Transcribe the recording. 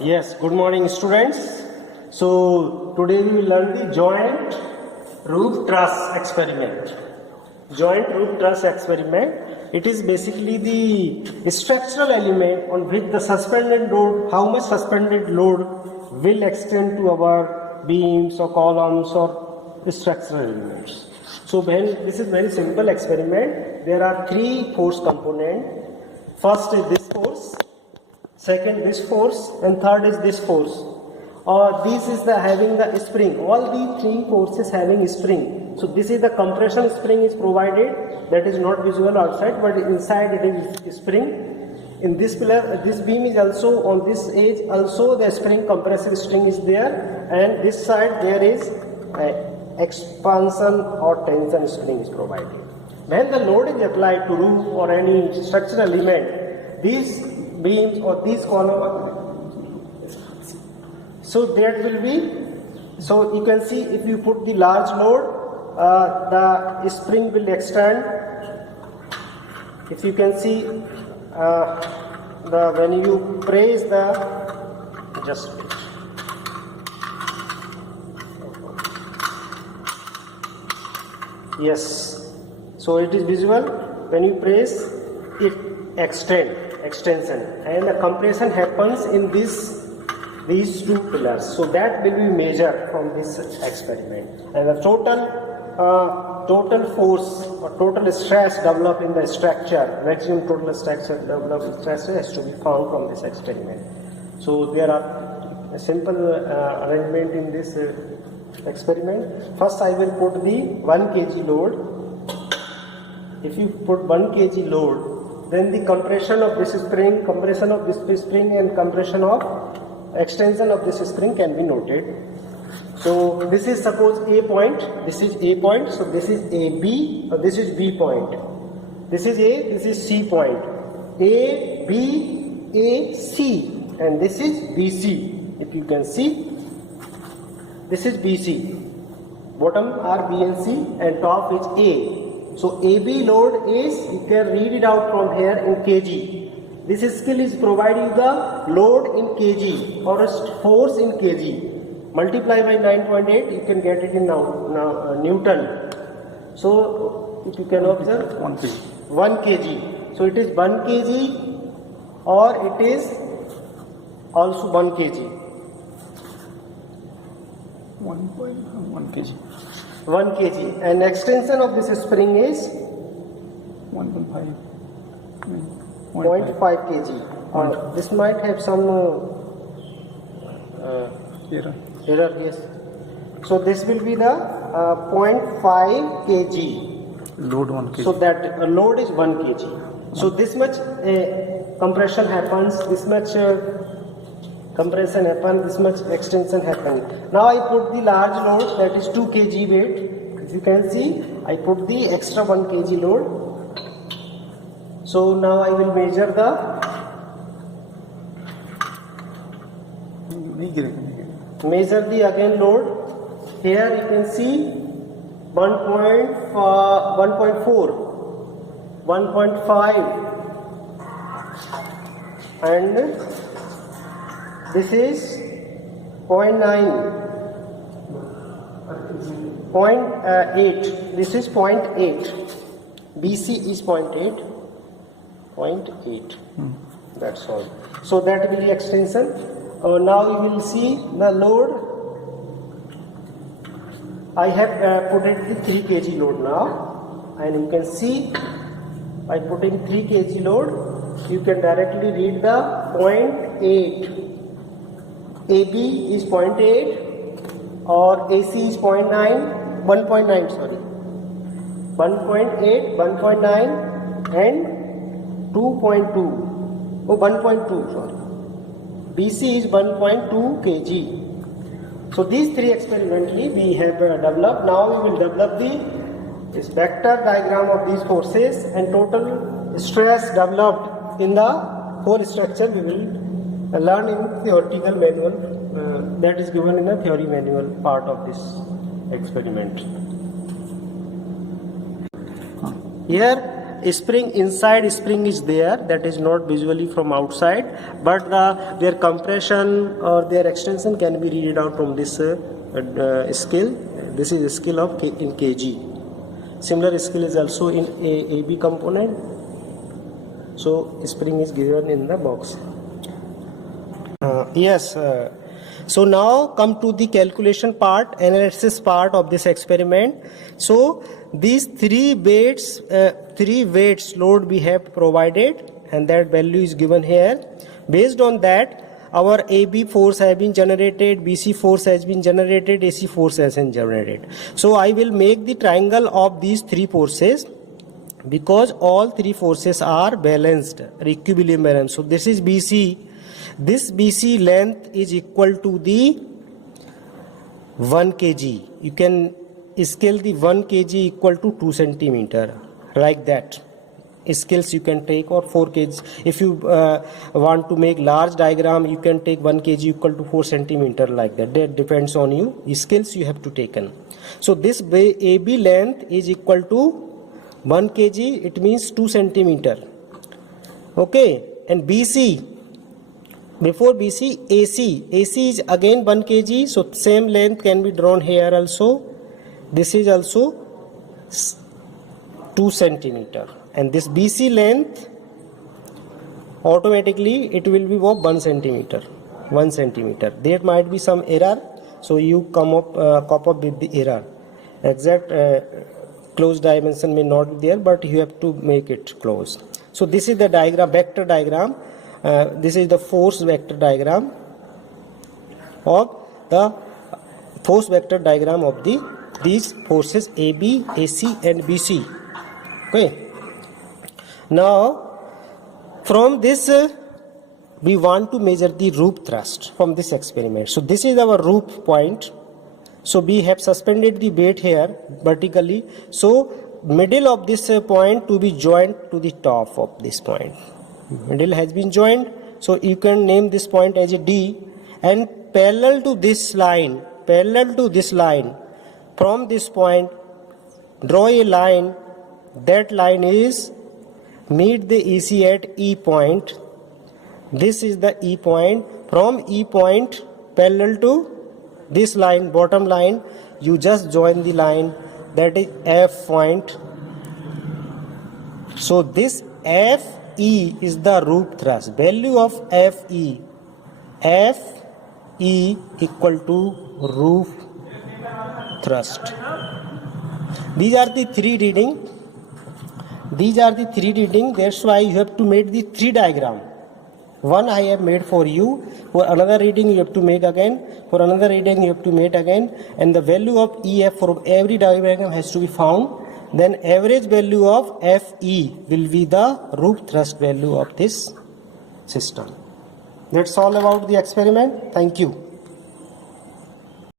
Yes, good morning students. So today we will learn the joint roof truss experiment. Joint roof truss experiment. It is basically the structural element on which the suspended load, how much suspended load will extend to our beams or columns or structural elements. So this is very simple experiment. There are three force components. First is this force, second this force, and third is this force. This is the having the spring. All these three forces having spring. So this is the compression spring is provided. That is not visible outside, but inside it is spring. In this pillar, this beam is also on this edge. Also the spring, compressive string is there, and this side there is expansion or tension spring is provided. When the load is applied to roof or any structural element, these beams or these columns, so that will be, so you can see if you put the large load, the spring will extend. If you can see, when you press the, just wait. Yes, so it is visible. When you press, it extension, and the compression happens in these two pillars. So that will be measured from this experiment, and the total force or total stress developed in the structure, maximum total structure developed stress has to be found from this experiment. So there are a simple arrangement in this experiment. First I will put the 1 kg load. If you put 1 kg load, then the compression of this spring, compression of this spring, and compression of extension of this spring can be noted. So this is suppose A point, this is A point, so this is AB, this is B point. This is A, this is C point. A, B, A, C, and this is BC. If you can see, this is BC. Bottom are B and C, and top is A. So AB load is, you can read it out from here in kg. This skill is providing the load in kg or force in kg. Multiply by 9.8, you can get it in Newton. So if you can observe, 1 kg. 1 kg. So it is 1 kg or it is also 1 kg. 1 kg. 1 kg, and extension of this spring is 1.5. 0.5 kg. This might have some error, yes. So this will be the 0.5 kg. Load 1 kg. So that load is 1 kg. So this much compression happens, this much compression happens, this much extension happens. Now I put the large load, that is 2 kg weight. As you can see, I put the extra 1 kg load. So now I will measure the again load. Here you can see 1.4, 1.5, and this is 0.9, 0.8. This is 0.8. BC is 0.8. 0.8. That's all. So that will be extension. Now we will see the load. I have put it the 3 kg load now, and you can see by putting 3 kg load, you can directly read the 0.8. AB is 0.8 or AC is 0.9, 1.9 sorry. 1.8, 1.9 and 2.2. Oh, 1.2 sorry. BC is 1.2 kg. So these three experimentally we have developed. Now we will develop this vector diagram of these forces and total stress developed in the whole structure. We will learn in theoretical manual that is given in the theory manual part of this experiment. Here spring inside spring is there, that is not visually from outside, but their compression or their extension can be read out from this scale. This is a scale of in kg. Similar scale is also in AB component. So spring is given in the box. Yes. So now come to the calculation part, analysis part of this experiment. So these three weights load we have provided, and that value is given here. Based on that, our AB force has been generated, BC force has been generated, AC force has been generated. So I will make the triangle of these three forces, because all three forces are balanced, equilibrium balance. So this is BC. This BC length is equal to the 1 kg. You can scale the 1 kg equal to 2 centimeter, like that. Scales you can take, or 4 kg. If you want to make large diagram, you can take 1 kg equal to 4 centimeter, like that. That depends on you. The scales you have to taken. So this AB length is equal to 1 kg. It means 2 centimeter. Okay. And BC. Before BC, AC is again 1 kg, so same length can be drawn here also. This is also 2 centimeter, and this BC length automatically it will be 1 centimeter. 1 centimeter. There might be some error, so you cop up with the error. Exact close dimension may not be there, but you have to make it close. So this is the diagram, vector diagram. This is the force vector diagram of these forces AB, AC and BC. Okay. Now from this we want to measure the root thrust from this experiment. So this is our root point. So we have suspended the weight here vertically. So middle of this point to be joined to the top of this point. Middle has been joined, so you can name this point as a D, and parallel to this line, from this point draw a line. That line is meet the EC at E point. This is the E point. From E point parallel to this line, bottom line, you just join the line, that is F point. So this FE is the root thrust. Value of FE equal to root thrust. These are the three reading. That's why you have to make the three diagram. One I have made for you. For another reading you have to make again. For another reading you have to make again. And the value of EF for every diagram has to be found. Then average value of FE will be the root thrust value of this system. That's all about the experiment. Thank you.